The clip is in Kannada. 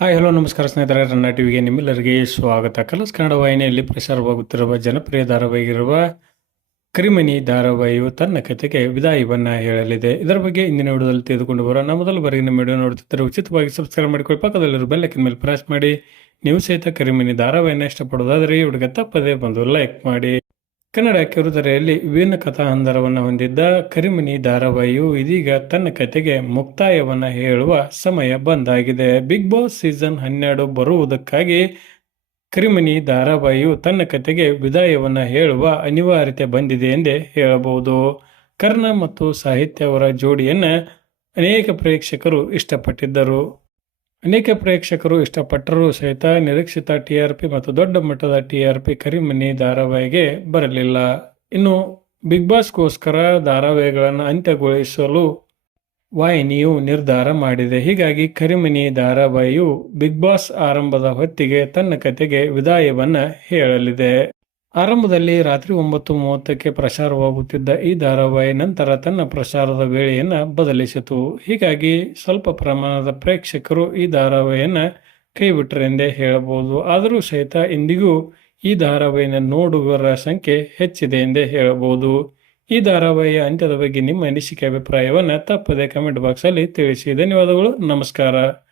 ಹಾಯ್ ಹಲೋ ನಮಸ್ಕಾರ ಸ್ನೇಹಿತರೆ, ರನ್ನ ಟಿವಿಗೆ ನಿಮ್ಮೆಲ್ಲರಿಗೆ ಸ್ವಾಗತ. ಕಲರ್ಸ್ ಕನ್ನಡ ವಾಹಿನಿಯಲ್ಲಿ ಪ್ರಸಾರವಾಗುತ್ತಿರುವ ಜನಪ್ರಿಯ ಧಾರಾವಾಹಿಗಿರುವ ಕರಿಮನಿ ಧಾರಾವಾಹಿಯು ತನ್ನ ಕಥೆಗೆ ವಿದಾಯವನ್ನ ಹೇಳಲಿದೆ. ಇದರ ಬಗ್ಗೆ ಇಂದಿನ ವಿಡಿಯೋದಲ್ಲಿ ತೆಗೆದುಕೊಂಡು ಬರೋಣ. ಮೊದಲ ಬಾರಿಗೆ ನಮ್ಮ ವಿಡಿಯೋ ನೋಡುತ್ತಿದ್ದರೆ ಉಚಿತವಾಗಿ ಸಬ್ಸ್ಕ್ರೈಬ್ ಮಾಡಿಕೊಳ್ಳಿ, ಪಕ್ಕದಲ್ಲಿರುವ ಬೆಲ್ ಐಕಾನ್ ಮೇಲೆ ಪ್ರೆಸ್ ಮಾಡಿ. ನೀವು ಸಹಿತ ಕರಿಮನಿ ಧಾರಾವಾಹಿಯನ್ನು ಇಷ್ಟಪಡೋದಾದರೆ ಈ ವಿಡಿಯೋಗೆ ತಪ್ಪದೇ ಬಂದು ಲೈಕ್ ಮಾಡಿ. ಕನ್ನಡ ಕಿರುತೆರೆಯಲ್ಲಿ ವಿಭಿನ್ನ ಕಥಾ ಹಂದರವನ್ನು ಹೊಂದಿದ್ದ ಕರಿಮನಿ ಧಾರಾವಾಹಿಯು ಇದೀಗ ತನ್ನ ಕಥೆಗೆ ಮುಕ್ತಾಯವನ್ನ ಹೇಳುವ ಸಮಯ ಬಂದಾಗಿದೆ. ಬಿಗ್ ಬಾಸ್ ಸೀಸನ್ 12 ಬರುವುದಕ್ಕಾಗಿ ಕರಿಮನಿ ಧಾರಾವಾಹಿಯು ತನ್ನ ಕಥೆಗೆ ವಿದಾಯವನ್ನ ಹೇಳುವ ಅನಿವಾರ್ಯತೆ ಬಂದಿದೆ ಎಂದೇ ಹೇಳಬಹುದು. ಕರ್ಣ ಮತ್ತು ಸಾಹಿತ್ಯ ಅವರ ಜೋಡಿಯನ್ನ ಅನೇಕ ಪ್ರೇಕ್ಷಕರು ಇಷ್ಟಪಟ್ಟರೂ ಸಹಿತ ನಿರೀಕ್ಷಿತ ಟಿಆರ್ಪಿ ಮತ್ತು ದೊಡ್ಡ ಮಟ್ಟದ ಟಿಆರ್ಪಿ ಕರಿಮನಿ ಧಾರಾವಾಹಿಗೆ ಬರಲಿಲ್ಲ. ಇನ್ನು ಬಿಗ್ ಬಾಸ್ಗೋಸ್ಕರ ಧಾರಾವಾಹಿಗಳನ್ನು ಅಂತ್ಯಗೊಳಿಸಲು ವಾಹಿನಿಯು ನಿರ್ಧಾರ ಮಾಡಿದೆ. ಹೀಗಾಗಿ ಕರಿಮನಿ ಧಾರಾವಾಹಿಯು ಬಿಗ್ ಬಾಸ್ ಆರಂಭದ ಹೊತ್ತಿಗೆ ತನ್ನ ಕಥೆಗೆ ವಿದಾಯವನ್ನ ಹೇಳಲಿದೆ. ಆರಂಭದಲ್ಲಿ ರಾತ್ರಿ 9:30ಕ್ಕೆ ಪ್ರಸಾರವಾಗುತ್ತಿದ್ದ ಈ ಧಾರಾವಾಹಿ ನಂತರ ತನ್ನ ಪ್ರಸಾರದ ವೇಳೆಯನ್ನ ಬದಲಿಸಿತು. ಹೀಗಾಗಿ ಸ್ವಲ್ಪ ಪ್ರಮಾಣದ ಪ್ರೇಕ್ಷಕರು ಈ ಧಾರಾವಾಹಿಯನ್ನ ಕೈಬಿಟ್ಟರೆಂದೇ ಹೇಳಬಹುದು. ಆದರೂ ಸಹಿತ ಇಂದಿಗೂ ಈ ಧಾರಾವಾಹಿನ ನೋಡುಗರ ಸಂಖ್ಯೆ ಹೆಚ್ಚಿದೆ ಎಂದೇ ಹೇಳಬಹುದು. ಈ ಧಾರಾವಾಹಿಯ ಅಂತ್ಯದ ಬಗ್ಗೆ ನಿಮ್ಮ ಅನಿಸಿಕೆ ಅಭಿಪ್ರಾಯವನ್ನ ತಪ್ಪದೆ ಕಮೆಂಟ್ ಬಾಕ್ಸ್ ಅಲ್ಲಿ ತಿಳಿಸಿ. ಧನ್ಯವಾದಗಳು. ನಮಸ್ಕಾರ.